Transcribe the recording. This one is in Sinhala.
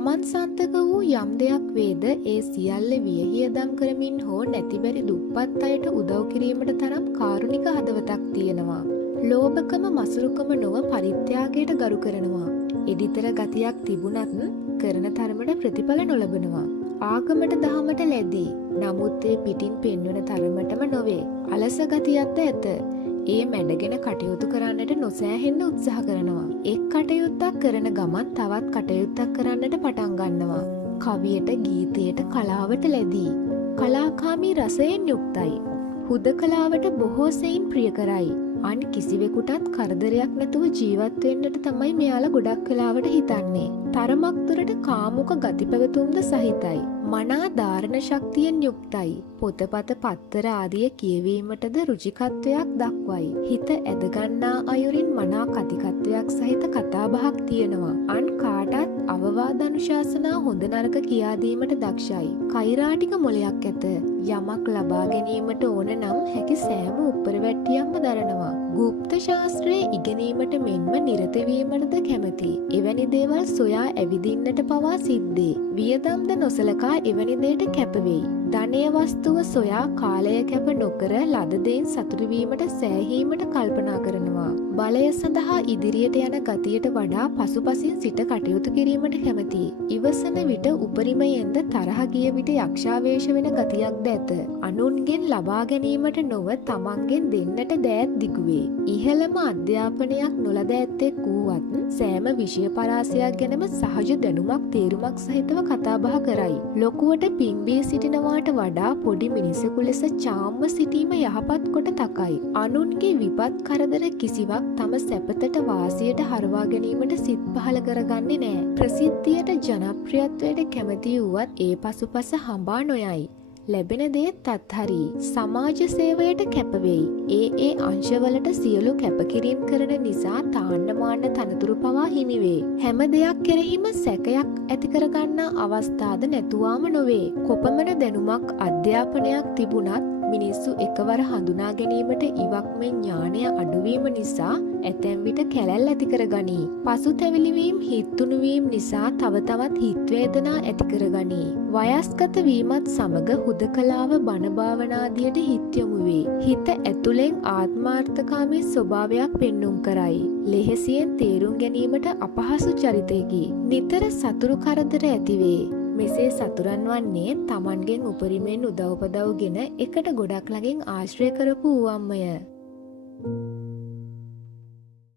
තමන් සන්තක වූ යම් දෙයක් වේද ඒ සියල්ල වියහියදම් කරමින් හෝ නැතිබැරි දුප්පත් අයට උදව් කිරීමට තරම් කාරුණික හදවතක් තියෙනවා. ලෝභකම මසුරුකම නොව පරිත්‍යාගයට ගරු කරනවා. එඩිතර ගතියක් තිබුණත් කරන තරමට ප්‍රතිඵල නොලබනවා. ආගමට දහමට ලැබී නමුත් ඒ පිටින් පෙන්වන තරමටම නොවේ. අලස ගතියක්ද ඇත. ඒ මැඩගෙන කටයුතු කරන්නට නොසෑහෙන්න උත්සාහ කරනවා. එක් කටයුත්තක් කරන ගමන් තවත් කටයුත්තක් කරන්නට පටන් ගන්නවා. කවියට, ගීතයට, කලාවට ලැබී කලාකාමී රසයෙන් යුක්තයි. හුදකලාවට බොහෝ සෙයින් ප්‍රිය කරයි. අන් කිසිවෙකුටත් කරදරයක් නැතුව ජීවත් වෙන්නට තමයි මෙයාලා ගොඩක් වෙලාවට හිතන්නේ. තරමක් දුරට කාමුක ගති පැවතුම්ද සහිතයි. මනා ධාරණ ශක්තියෙන් යුක්තයි. පොතපත පත්තර ආදිය කියවීමටද රුචිකත්වයක් දක්වයි. හිත ඇදගන්නා අයුරින් මනා කතිකත්වයක් සහිත කතාබහක් තියෙනවා. අන් කාටත් අවවාද අනුශාසනා හොඳ නරක කියා දීමට දක්ෂයි. කෛරාටික මොලයක් ඇත. යමක් ලබා ගැනීමට ඕන නම් හැකි සෑම උප්පරවැට්ටියක්ම දරනවා. ගුප්ත ශාස්ත්‍රයේ ඉගෙනීමට මෙන්ම නිරත වීමටද කැමැති. එවැනි දේවල් සොයා ඇවිදින්නට පවා සිද්ධේ. වියදම්ද නොසලකා එවැනි දෙයට කැපවෙයි. ධනය වස්තුව සොයා කාලය කැප නොකර ලද දෙයින් සතුටු වීමට සෑහීමට කල්පනා කරනවා. බලය සඳහා ඉදිරියට යන ගතියට වඩා පසුපසින් සිට කටයුතු කිරීමට කැමැති. ඉවසන විට උපරිමයෙන්ද තරහ ගිය විට යක්ෂාවේශ වෙන ගතියක්ද ඇත. අනුන්ගෙන් ලබා ගැනීමට නොව තමන්ගෙන් දෙන්නට දෑත් දිගුවේ. ඉහළම අධ්‍යාපනයක් නොලද ඇත්තෙක් වූවත් සෑම විෂය පරාසයක් ගැනම සහජ දැනුමක් තේරුමක් සහිතව කතාබහ කරයි. ලොකුවට පිම්බී සිටිනවාට වඩා පොඩි මිනිසෙකු ලෙස චාම්ව සිටීම යහපත් කොට තකයි. අනුන්ගේ විපත් කරදර කිසිවක් තම සැපතට වාසියට හරවා ගැනීමට සිත් පහල කරගන්නේ නෑ. ප්‍රසිද්ධියට ජනප්‍රියත්වයට කැමති වුවත් ඒ පසුපස හඹා නොයයි. ලැබෙන දේත් අත්හරි. සමාජ සේවයට කැපවෙයි. ඒ අංශවලට සියලු කැපකිරීම් කරන නිසා තාන්නමාන්න තනතුරු පවා හිමිවේ. හැම දෙයක් කෙරෙහිම සැකයක් ඇති කරගන්නා අවස්ථාද නැතුවාම නොවේ. කොපමණ දැනුමක් අධ්‍යාපනයක් තිබුණත් මිනිස්සු එකවර හඳුනා ගැනීමට ඉවක් මෙන් ඥානය අඩුවීම නිසා ඇතැම් විට කැලැල් ඇති කරගනී. පසුතැවිලිවීම් හිත්තුණුවීම් නිසා තව තවත් හිත්වේදනා ඇති කරගනී. වයස්ගත වීමත් සමග හුදකලාව බණ භාවනාදියට හිත් යොමු වේ. හිත ඇතුලෙන් ආත්මාර්ථකාමී ස්වභාවයක් පෙන්눔 කරයි. ලෙහෙසියෙන් තේරුම් ගැනීමට අපහසු චරිතයකි. නිතර සතුරු කරදර ඇතිවේ. මෙසේ සතුරන් වන්නේ තමන්ගෙන් උපරිමෙන් උදව්පදව්ගෙන එකට ගොඩක් ළඟින් ආශ්‍රය කරපු වූවම්මය.